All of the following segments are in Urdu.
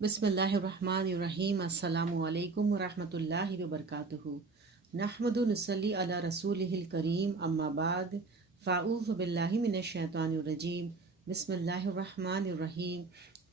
بسم اللہ الرحمن الرحیم۔ السلام علیکم ورحمۃ اللہ وبرکاتہ۔ نحمد نصلی علی رسولہ الکریم، اما بعد، فاعوذ باللہ من الشیطان الرجیم، بسم اللہ الرحمن الرحیم۔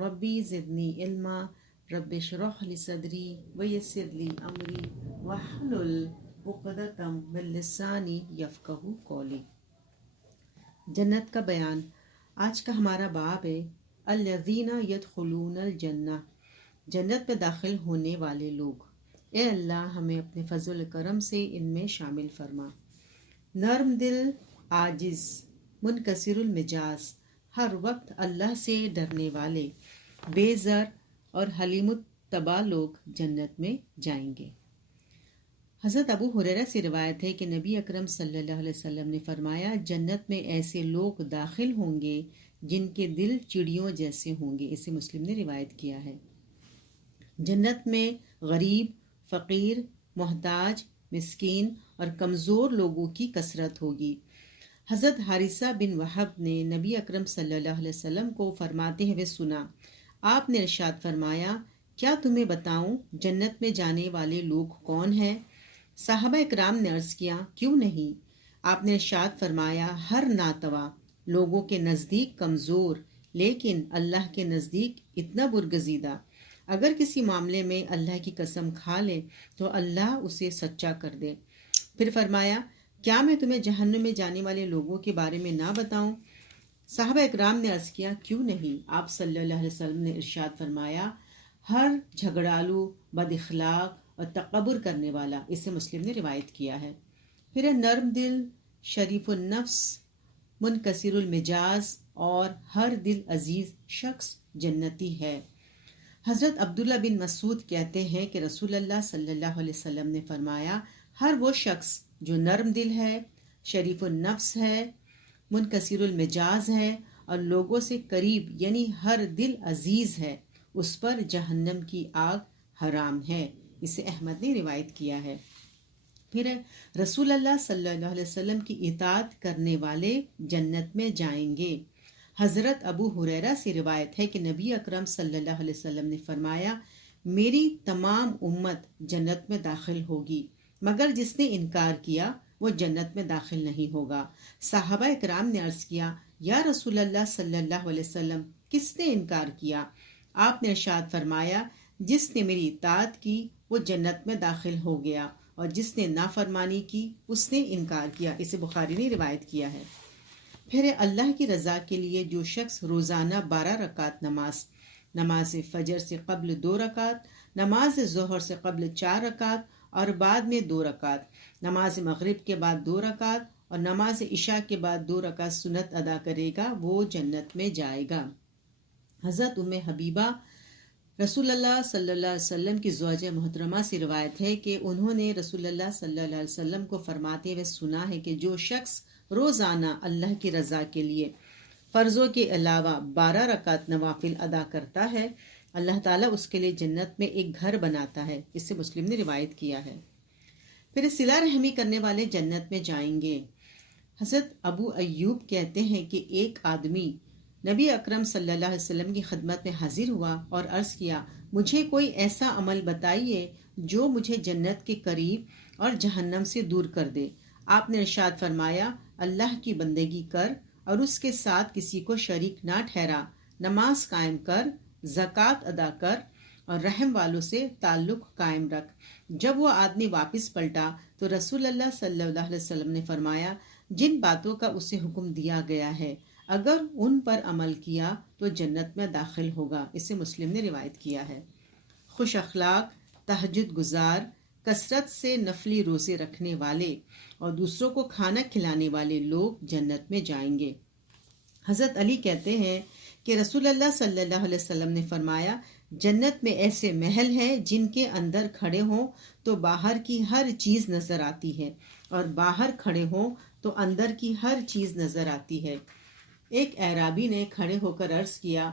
ربی زدنی علما، رب اشرح لی صدری ویسر لی امری واحلل عقدۃ من لسانی یفقہوا قولی۔ جنت کا بیان۔ آج کا ہمارا باب ہے الذین یدخلون الجنہ، جنت میں داخل ہونے والے لوگ۔ اے اللہ، ہمیں اپنے فضل کرم سے ان میں شامل فرما۔ نرم دل، عاجز، منکسر المجاز، ہر وقت اللہ سے ڈرنے والے، بے زر اور حلیم الطبع لوگ جنت میں جائیں گے۔ حضرت ابو ہریرہ سے روایت ہے کہ نبی اکرم صلی اللہ علیہ وسلم نے فرمایا، جنت میں ایسے لوگ داخل ہوں گے جن کے دل چڑیوں جیسے ہوں گے۔ اسے مسلم نے روایت کیا ہے۔ جنت میں غریب، فقیر، محتاج، مسکین اور کمزور لوگوں کی کثرت ہوگی۔ حضرت حارثہ بن وہب نے نبی اکرم صلی اللہ علیہ وسلم کو فرماتے ہوئے سنا۔ آپ نے ارشاد فرمایا، کیا تمہیں بتاؤں جنت میں جانے والے لوگ کون ہیں؟ صحابہ اکرام نے عرض کیا، کیوں نہیں؟ آپ نے ارشاد فرمایا، ہر ناتوا، لوگوں کے نزدیک کمزور لیکن اللہ کے نزدیک اتنا برگزیدہ، اگر کسی معاملے میں اللہ کی قسم کھا لے تو اللہ اسے سچا کر دے۔ پھر فرمایا، کیا میں تمہیں جہنم میں جانے والے لوگوں کے بارے میں نہ بتاؤں؟ صحابہ اکرام نے عرض کیا، کیوں نہیں؟ آپ صلی اللہ علیہ وسلم نے ارشاد فرمایا، ہر جھگڑالو، بد اخلاق اور تکبر کرنے والا۔ اسے مسلم نے روایت کیا ہے۔ پھر ہے نرم دل، شریف النفس، منکسر المجاز اور ہر دل عزیز شخص جنتی ہے۔ حضرت عبداللہ بن مسعود کہتے ہیں کہ رسول اللہ صلی اللہ علیہ وسلم نے فرمایا، ہر وہ شخص جو نرم دل ہے، شریف النفس ہے، منکسر المجاز ہے اور لوگوں سے قریب یعنی ہر دل عزیز ہے، اس پر جہنم کی آگ حرام ہے۔ اسے احمد نے روایت کیا ہے۔ پھر رسول اللہ صلی اللہ علیہ وسلم کی اطاعت کرنے والے جنت میں جائیں گے۔ حضرت ابو ہریرہ سے روایت ہے کہ نبی اکرم صلی اللہ علیہ وسلم نے فرمایا، میری تمام امت جنت میں داخل ہوگی مگر جس نے انکار کیا وہ جنت میں داخل نہیں ہوگا۔ صحابہ اکرام نے عرض کیا، یا رسول اللہ صلی اللہ علیہ وسلم، کس نے انکار کیا؟ آپ نے ارشاد فرمایا، جس نے میری اطاعت کی وہ جنت میں داخل ہو گیا اور جس نے نافرمانی کی اس نے انکار کیا۔ اسے بخاری نے روایت کیا ہے۔ پھر اللہ کی رضا کے لیے جو شخص روزانہ 12 رکعت نماز فجر سے قبل 2 رکعت، نماز ظہر سے قبل 4 رکعت اور بعد میں 2 رکعت، نماز مغرب کے بعد 2 رکعت اور نماز عشاء کے بعد 2 رکعت سنت ادا کرے گا، وہ جنت میں جائے گا۔ حضرت ام حبیبہ رسول اللہ صلی اللہ علیہ وسلم کی زوجہ محترمہ سے روایت ہے کہ انہوں نے رسول اللہ صلی اللہ علیہ وسلم کو فرماتے ہوئے سنا ہے کہ جو شخص روزانہ اللہ کی رضا کے لیے فرضوں کے علاوہ 12 رکعت نوافل ادا کرتا ہے، اللہ تعالیٰ اس کے لیے جنت میں ایک گھر بناتا ہے۔ اس سے مسلم نے روایت کیا ہے۔ پھر صلہ رحمی کرنے والے جنت میں جائیں گے۔ حضرت ابو ایوب کہتے ہیں کہ ایک آدمی نبی اکرم صلی اللہ علیہ وسلم کی خدمت میں حاضر ہوا اور عرض کیا، مجھے کوئی ایسا عمل بتائیے جو مجھے جنت کے قریب اور جہنم سے دور کر دے۔ آپ نے ارشاد فرمایا، اللہ کی بندگی کر اور اس کے ساتھ کسی کو شریک نہ ٹھہرا، نماز قائم کر، زکوٰۃ ادا کر اور رحم والوں سے تعلق قائم رکھ۔ جب وہ آدمی واپس پلٹا تو رسول اللہ صلی اللہ علیہ وسلم نے فرمایا، جن باتوں کا اسے حکم دیا گیا ہے اگر ان پر عمل کیا تو جنت میں داخل ہوگا۔ اسے مسلم نے روایت کیا ہے۔ خوش اخلاق، تہجد گزار، کثرت سے نفلی روزے رکھنے والے اور دوسروں کو کھانا کھلانے والے لوگ جنت میں جائیں گے۔ حضرت علی کہتے ہیں کہ رسول اللہ صلی اللہ علیہ وسلم نے فرمایا، جنت میں ایسے محل ہیں جن کے اندر کھڑے ہوں تو باہر کی ہر چیز نظر آتی ہے اور باہر کھڑے ہوں تو اندر کی ہر چیز نظر آتی ہے۔ ایک اعرابی نے کھڑے ہو کر عرض کیا،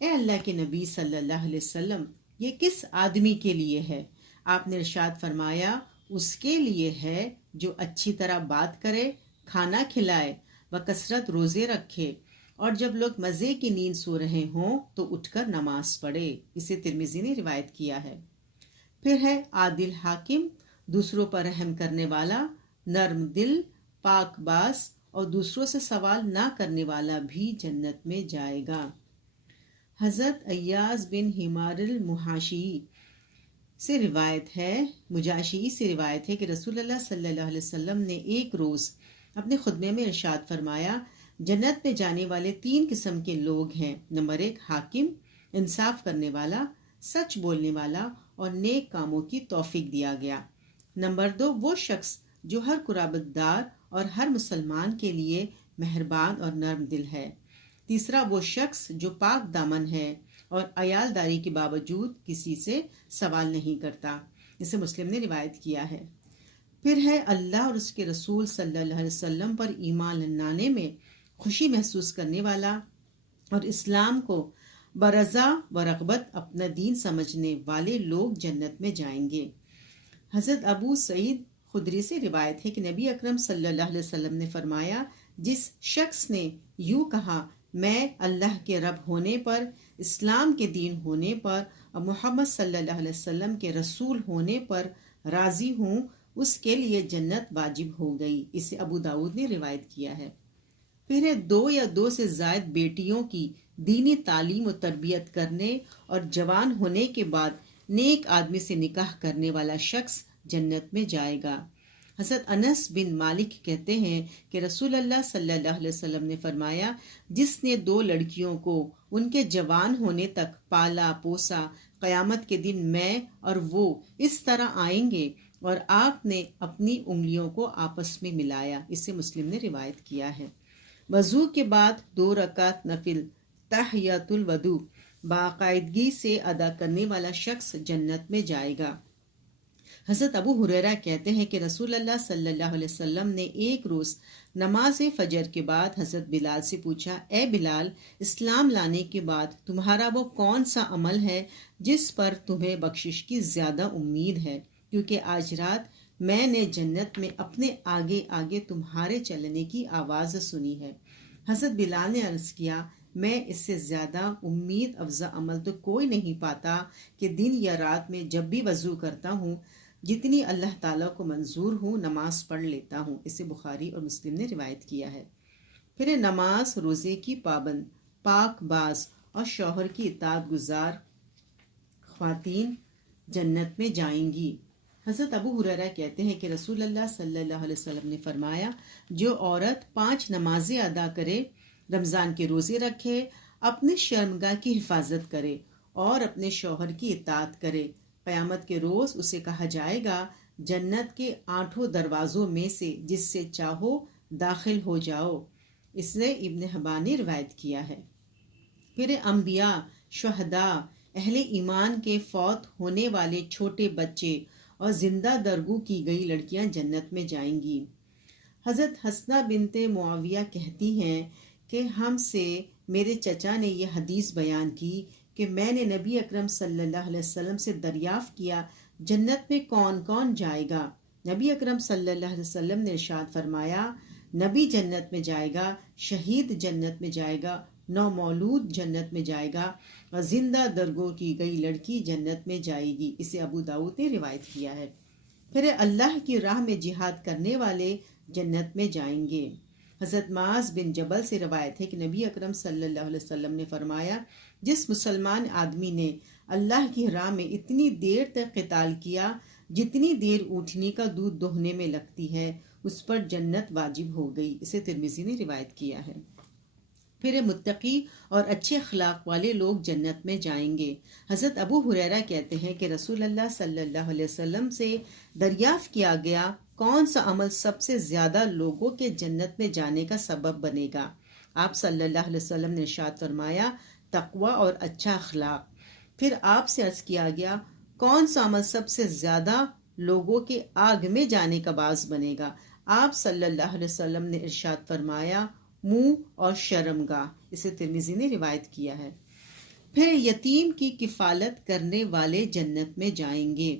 اے اللہ کے نبی صلی اللہ علیہ وسلم، یہ کس آدمی کے لیے ہے؟ آپ نے ارشاد فرمایا، اس کے لیے ہے جو اچھی طرح بات کرے، کھانا کھلائے و کثرت روزے رکھے اور جب لوگ مزے کی نیند سو رہے ہوں تو اٹھ کر نماز پڑھے، اسے ترمذی نے روایت کیا ہے۔ پھر ہے عادل حاکم، دوسروں پر رحم کرنے والا، نرم دل، پاک باز اور دوسروں سے سوال نہ کرنے والا بھی جنت میں جائے گا۔ حضرت ایاز بن حمار المحاشی سے روایت ہے کہ رسول اللہ صلی اللہ علیہ وسلم نے ایک روز اپنے خطبے میں ارشاد فرمایا، جنت میں جانے والے 3 قسم کے لوگ ہیں۔ نمبر 1، حاکم، انصاف کرنے والا، سچ بولنے والا اور نیک کاموں کی توفیق دیا گیا۔ نمبر 2، وہ شخص جو ہر قرابت دار اور ہر مسلمان کے لیے مہربان اور نرم دل ہے۔ تیسرا، وہ شخص جو پاک دامن ہے اور عیالداری کے باوجود کسی سے سوال نہیں کرتا، اسے مسلم نے روایت کیا ہے۔ پھر ہے اللہ اور اس کے رسول صلی اللہ علیہ وسلم پر ایمان لانے میں خوشی محسوس کرنے والا اور اسلام کو برضا و رغبت اپنا دین سمجھنے والے لوگ جنت میں جائیں گے۔ حضرت ابو سعید خدری سے روایت ہے کہ نبی اکرم صلی اللہ علیہ وسلم نے فرمایا، جس شخص نے یوں کہا، میں اللہ کے رب ہونے پر، اسلام کے دین ہونے پر اور محمد صلی اللہ علیہ وسلم کے رسول ہونے پر راضی ہوں، اس کے لیے جنت واجب ہو گئی، اسے ابو داؤد نے روایت کیا ہے۔ پھر ہے 2 یا 2 سے زائد بیٹیوں کی دینی تعلیم و تربیت کرنے اور جوان ہونے کے بعد نیک آدمی سے نکاح کرنے والا شخص جنت میں جائے گا۔ حضرت انس بن مالک کہتے ہیں کہ رسول اللہ صلی اللہ علیہ وسلم نے فرمایا، جس نے 2 لڑکیوں کو ان کے جوان ہونے تک پالا پوسا، قیامت کے دن میں اور وہ اس طرح آئیں گے اور آپ نے اپنی انگلیوں کو آپس میں ملایا، اسے مسلم نے روایت کیا ہے۔ وضو کے بعد 2 رکعت نفل تحیۃ الودو باقاعدگی سے ادا کرنے والا شخص جنت میں جائے گا۔ حضرت ابو ہریرہ کہتے ہیں کہ رسول اللہ صلی اللہ علیہ وسلم نے ایک روز نماز فجر کے بعد حضرت بلال سے پوچھا، اے بلال، اسلام لانے کے بعد تمہارا وہ کون سا عمل ہے جس پر تمہیں بخشش کی زیادہ امید ہے؟ کیونکہ آج رات میں نے جنت میں اپنے آگے آگے تمہارے چلنے کی آواز سنی ہے۔ حضرت بلال نے عرض کیا، میں اس سے زیادہ امید افزا عمل تو کوئی نہیں پاتا کہ دن یا رات میں جب بھی وضو کرتا ہوں، جتنی اللہ تعالیٰ کو منظور ہوں نماز پڑھ لیتا ہوں، اسے بخاری اور مسلم نے روایت کیا ہے۔ پھر نماز، روزے کی پابند، پاک باز اور شوہر کی اطاعت گزار خواتین جنت میں جائیں گی۔ حضرت ابو ہریرہ کہتے ہیں کہ رسول اللہ صلی اللہ علیہ وسلم نے فرمایا، جو عورت 5 نمازیں ادا کرے، رمضان کے روزے رکھے، اپنے شرمگاہ کی حفاظت کرے اور اپنے شوہر کی اطاعت کرے، قیامت کے روز اسے کہا جائے گا، جنت کے 8 دروازوں میں سے جس سے چاہو داخل ہو جاؤ، اس نے ابن حبان نے روایت کیا ہے۔ پھر انبیاء، شہداء، اہل ایمان کے فوت ہونے والے چھوٹے بچے اور زندہ درگو کی گئی لڑکیاں جنت میں جائیں گی۔ حضرت حسنہ بنت معاویہ کہتی ہیں کہ ہم سے میرے چچا نے یہ حدیث بیان کی کہ میں نے نبی اکرم صلی اللہ علیہ وسلم سے دریافت کیا، جنت میں کون کون جائے گا؟ نبی اکرم صلی اللہ علیہ وسلم نے ارشاد فرمایا، نبی جنت میں جائے گا، شہید جنت میں جائے گا، نومولود جنت میں جائے گا اور زندہ درگو کی گئی لڑکی جنت میں جائے گی، اسے ابو داؤد نے روایت کیا ہے۔ پھر اللہ کی راہ میں جہاد کرنے والے جنت میں جائیں گے۔ حضرت معاذ بن جبل سے روایت ہے کہ نبی اکرم صلی اللہ علیہ وسلم نے فرمایا، جس مسلمان آدمی نے اللہ کی راہ میں اتنی دیر تک قتال کیا جتنی دیر اونٹنی کا دودھ دوہنے میں لگتی ہے، اس پر جنت واجب ہو گئی، اسے ترمذی نے روایت کیا ہے۔ پھر متقی اور اچھے اخلاق والے لوگ جنت میں جائیں گے۔ حضرت ابو ہریرہ کہتے ہیں کہ رسول اللہ صلی اللہ علیہ وسلم سے دریافت کیا گیا، کون سا عمل سب سے زیادہ لوگوں کے جنت میں جانے کا سبب بنے گا؟ آپ صلی اللہ علیہ وسلم نے ارشاد فرمایا، تقوی اور اچھا اخلاق۔ پھر آپ سے عرض کیا گیا، کون سا عمل سب سے زیادہ لوگوں کے آگ میں جانے کا باعث بنے گا؟ آپ صلی اللہ علیہ وسلم نے ارشاد فرمایا، منہ اور شرمگاہ، اسے ترمذی نے روایت کیا ہے۔ پھر یتیم کی کفالت کرنے والے جنت میں جائیں گے۔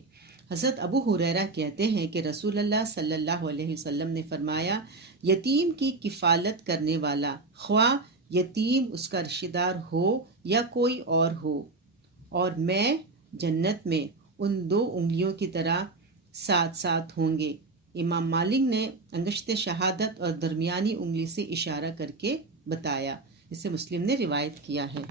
حضرت ابو ہریرہ کہتے ہیں کہ رسول اللہ صلی اللہ علیہ وسلم نے فرمایا، یتیم کی کفالت کرنے والا، خواہ یتیم اس کا رشتہ دار ہو یا کوئی اور ہو، اور میں جنت میں ان 2 انگلیوں کی طرح ساتھ ساتھ ہوں گے۔ امام مالک نے انگشت شہادت اور درمیانی انگلی سے اشارہ کر کے بتایا۔ اسے مسلم نے روایت کیا ہے۔